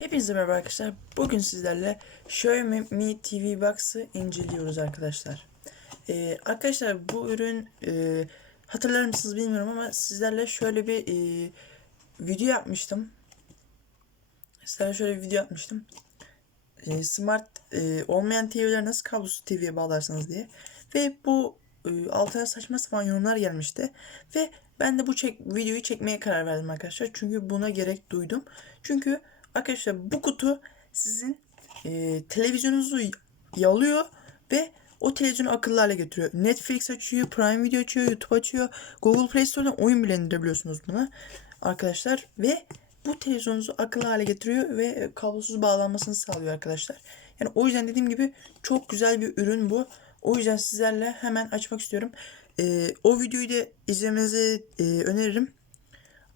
Hepinize merhaba arkadaşlar. Bugün sizlerle Xiaomi Mi TV Box'ı inceliyoruz arkadaşlar. Ee, arkadaşlar bu ürün e, hatırlar mısınız bilmiyorum ama sizlerle şöyle bir e, video yapmıştım. Sizlerle şöyle bir video yapmıştım. E, smart e, olmayan TV'leri nasıl kablosuz TV'ye bağlarsınız diye. Ve bu e, altına saçma sapan yorumlar gelmişti. Ve ben de bu çek, videoyu çekmeye karar verdim arkadaşlar. Çünkü buna gerek duydum. Çünkü arkadaşlar bu kutu sizin e, televizyonunuzu yalıyor ve o televizyonu akıllı hale getiriyor. Netflix açıyor, Prime Video açıyor, YouTube açıyor. Google Play Store'dan oyun bile indirebiliyorsunuz buna arkadaşlar. Ve bu televizyonunuzu akıllı hale getiriyor ve kablosuz bağlanmasını sağlıyor arkadaşlar. Yani o yüzden dediğim gibi çok güzel bir ürün bu. O yüzden sizlerle hemen açmak istiyorum. Ee, o videoyu da izlemenizi e, öneririm.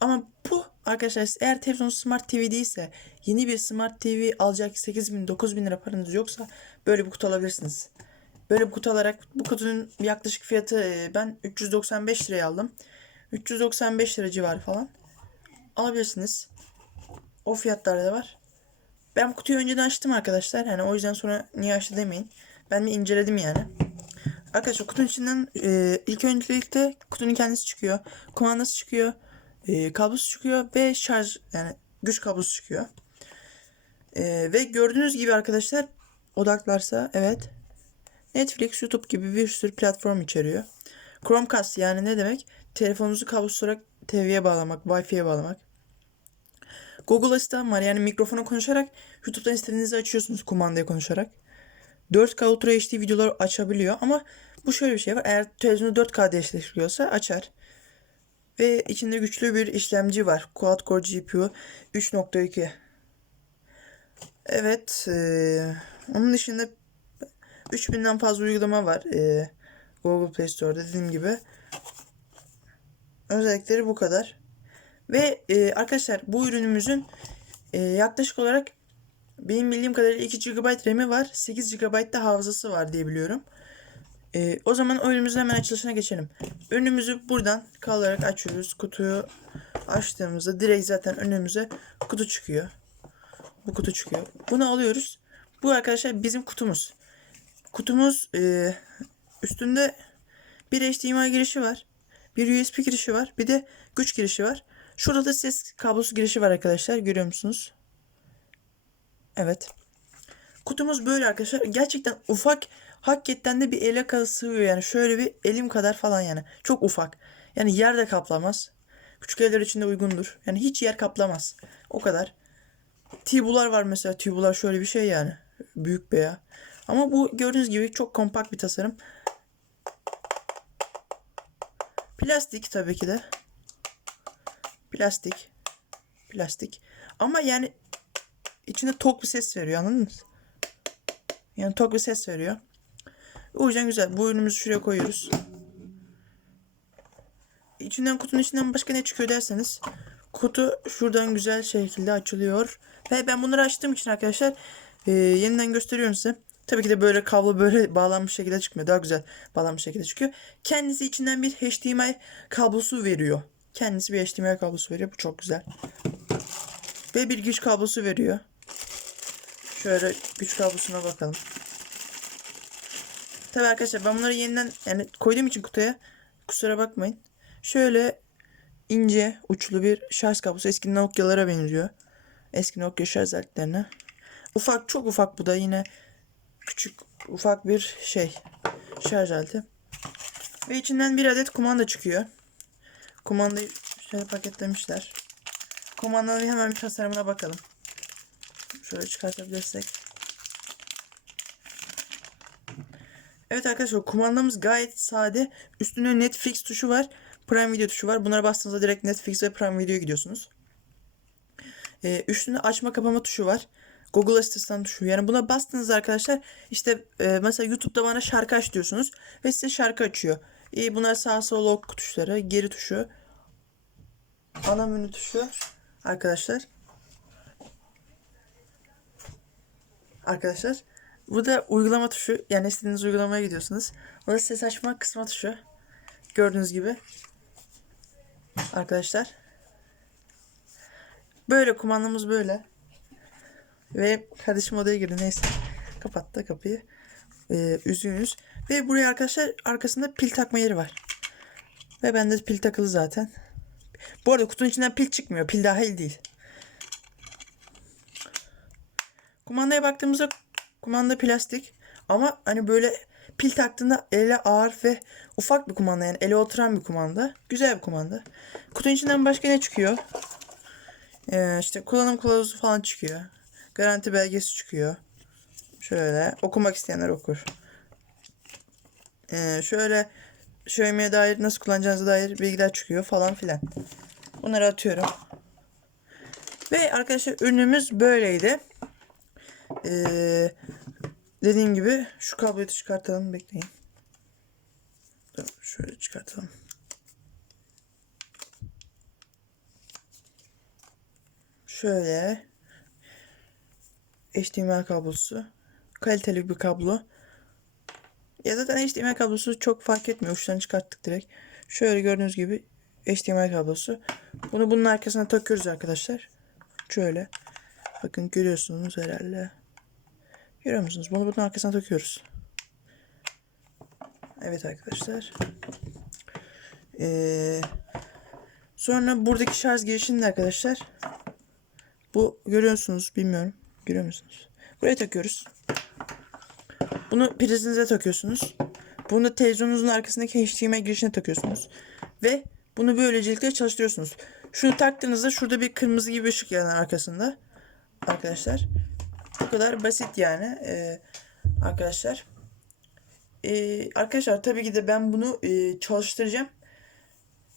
Ama bu arkadaşlar eğer televizyonunuz Smart TV değilse yeni bir Smart TV alacak 8 bin 9 bin lira paranız yoksa böyle bir kutu alabilirsiniz. Böyle bir kutu alarak bu kutunun yaklaşık fiyatı e, ben 395 liraya aldım. 395 lira civarı falan alabilirsiniz. O fiyatlarda da var. Ben kutuyu önceden açtım arkadaşlar. Yani o yüzden sonra niye açtı demeyin. Ben bir inceledim yani. Arkadaşlar kutunun içinden e, ilk öncelikle kutunun kendisi çıkıyor. Kumandası çıkıyor. E, kablosu çıkıyor ve şarj yani güç kablosu çıkıyor. E, ve gördüğünüz gibi arkadaşlar odaklarsa evet Netflix, YouTube gibi bir sürü platform içeriyor. Chromecast yani ne demek? Telefonunuzu kablosuz olarak TV'ye bağlamak, Wi-Fi'ye bağlamak. Google Assistant var yani mikrofona konuşarak YouTube'dan istediğinizi açıyorsunuz kumandaya konuşarak. 4K Ultra HD videolar açabiliyor ama bu şöyle bir şey var. Eğer televizyonu 4K eşleştiriyorsa açar. Ve içinde güçlü bir işlemci var. Quad Core GPU 3.2. Evet. eee, onun dışında 3000'den fazla uygulama var. eee, Google Play Store'da dediğim gibi. Özellikleri bu kadar. Ve eee, arkadaşlar bu ürünümüzün eee, yaklaşık olarak benim bildiğim kadarıyla 2 GB RAM'i var. 8 GB da hafızası var diye biliyorum. Ee, o zaman oyunumuzun hemen açılışına geçelim. Ürünümüzü buradan kalarak açıyoruz. Kutuyu açtığımızda direkt zaten önümüze kutu çıkıyor. Bu kutu çıkıyor. Bunu alıyoruz. Bu arkadaşlar bizim kutumuz. Kutumuz e, üstünde bir HDMI girişi var. Bir USB girişi var. Bir de güç girişi var. Şurada da ses kablosu girişi var arkadaşlar. Görüyor musunuz? Evet. Kutumuz böyle arkadaşlar. Gerçekten ufak. Hakikaten de bir ele kadar sığıyor yani. Şöyle bir elim kadar falan yani. Çok ufak. Yani yer de kaplamaz. Küçük evler için de uygundur. Yani hiç yer kaplamaz. O kadar. Tubular var mesela. Tubular şöyle bir şey yani. Büyük be ya. Ama bu gördüğünüz gibi çok kompakt bir tasarım. Plastik tabii ki de. Plastik. Plastik. Ama yani içinde tok bir ses veriyor anladınız? Yani tok bir ses veriyor. O güzel. Bu ürünümüzü şuraya koyuyoruz. İçinden kutunun içinden başka ne çıkıyor derseniz kutu şuradan güzel şekilde açılıyor. Ve ben bunları açtığım için arkadaşlar e, yeniden gösteriyorum size. Tabii ki de böyle kablo böyle bağlanmış şekilde çıkmıyor. Daha güzel bağlanmış şekilde çıkıyor. Kendisi içinden bir HDMI kablosu veriyor. Kendisi bir HDMI kablosu veriyor. Bu çok güzel. Ve bir güç kablosu veriyor. Şöyle güç kablosuna bakalım. Tabii arkadaşlar ben bunları yeniden yani koyduğum için kutuya kusura bakmayın. Şöyle ince uçlu bir şarj kablosu eski Nokia'lara benziyor. Eski Nokia şarj aletlerine. Ufak çok ufak bu da yine küçük ufak bir şey şarj aleti. Ve içinden bir adet kumanda çıkıyor. Kumandayı şöyle paketlemişler. Kumandanın hemen bir tasarımına bakalım. Şöyle çıkartabilirsek. Evet arkadaşlar kumandamız gayet sade. Üstüne Netflix tuşu var. Prime Video tuşu var. Bunlara bastığınızda direkt Netflix ve Prime Video'ya gidiyorsunuz. Ee, üstünde açma kapama tuşu var. Google Assistant tuşu. Yani buna bastığınızda arkadaşlar işte e, mesela YouTube'da bana şarkı aç diyorsunuz ve size şarkı açıyor. Ee, bunlar sağ sol ok tuşları, geri tuşu, ana menü tuşu arkadaşlar. Arkadaşlar bu da uygulama tuşu. Yani istediğiniz uygulamaya gidiyorsunuz. Bu da ses açma kısma tuşu. Gördüğünüz gibi. Arkadaşlar. Böyle kumandamız böyle. Ve kardeşim odaya girdi neyse. Kapattı kapıyı. Ee, üzgünüz. Ve buraya arkadaşlar arkasında pil takma yeri var. Ve bende pil takılı zaten. Bu arada kutunun içinden pil çıkmıyor. Pil dahil değil. Kumandaya baktığımızda kumanda plastik. Ama hani böyle pil taktığında ele ağır ve ufak bir kumanda yani ele oturan bir kumanda. Güzel bir kumanda. Kutunun içinden başka ne çıkıyor? Ee, işte kullanım kılavuzu falan çıkıyor. Garanti belgesi çıkıyor. Şöyle okumak isteyenler okur. Ee, şöyle Xiaomi'ye dair nasıl kullanacağınıza dair bilgiler çıkıyor falan filan. Bunları atıyorum. Ve arkadaşlar ürünümüz böyleydi. Ee, dediğim gibi şu kabloyu da çıkartalım bekleyin. Dur, şöyle çıkartalım. Şöyle HDMI kablosu. Kaliteli bir kablo. Ya zaten HDMI kablosu çok fark etmiyor. Uçlarını çıkarttık direkt. Şöyle gördüğünüz gibi HDMI kablosu. Bunu bunun arkasına takıyoruz arkadaşlar. Şöyle. Bakın görüyorsunuz herhalde. Görüyor musunuz? Bunu bunun arkasına takıyoruz. Evet arkadaşlar. Ee, sonra buradaki şarj girişinde arkadaşlar. Bu görüyorsunuz bilmiyorum. Görüyor musunuz? Buraya takıyoruz. Bunu prizinize takıyorsunuz. Bunu televizyonunuzun arkasındaki HDMI girişine takıyorsunuz. Ve bunu böylelikle çalıştırıyorsunuz. Şunu taktığınızda şurada bir kırmızı gibi ışık yanar arkasında. Arkadaşlar. Bu kadar basit yani. Ee, arkadaşlar. Ee, arkadaşlar tabii ki de ben bunu e, çalıştıracağım.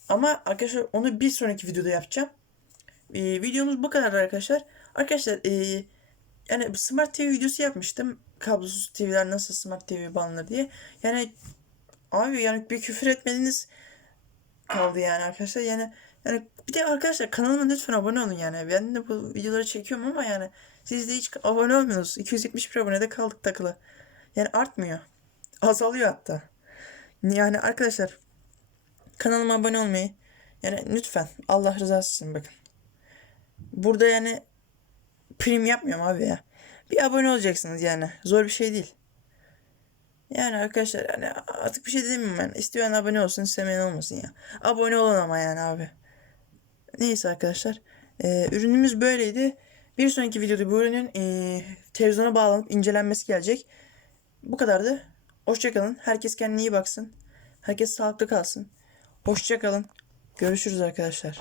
Ama arkadaşlar onu bir sonraki videoda yapacağım. Ee, videomuz bu kadar arkadaşlar. Arkadaşlar e, yani Smart TV videosu yapmıştım. Kablosuz TV'ler nasıl Smart TV bağlanır diye. Yani abi yani bir küfür etmeniz kaldı yani arkadaşlar. Yani yani bir de arkadaşlar kanalıma lütfen abone olun yani. Ben de bu videoları çekiyorum ama yani siz de hiç abone olmuyorsunuz. 271 abonede kaldık takılı. Yani artmıyor. Azalıyor hatta. Yani arkadaşlar kanalıma abone olmayı yani lütfen Allah rızası için bakın. Burada yani prim yapmıyorum abi ya. Bir abone olacaksınız yani. Zor bir şey değil. Yani arkadaşlar yani artık bir şey demiyorum ben. İsteyen abone olsun istemeyen olmasın ya. Abone olun ama yani abi. Neyse arkadaşlar. Ee, ürünümüz böyleydi. Bir sonraki videoda bu ürünün ee, televizyona bağlanıp incelenmesi gelecek. Bu kadardı. Hoşçakalın. Herkes kendine iyi baksın. Herkes sağlıklı kalsın. Hoşçakalın. Görüşürüz arkadaşlar.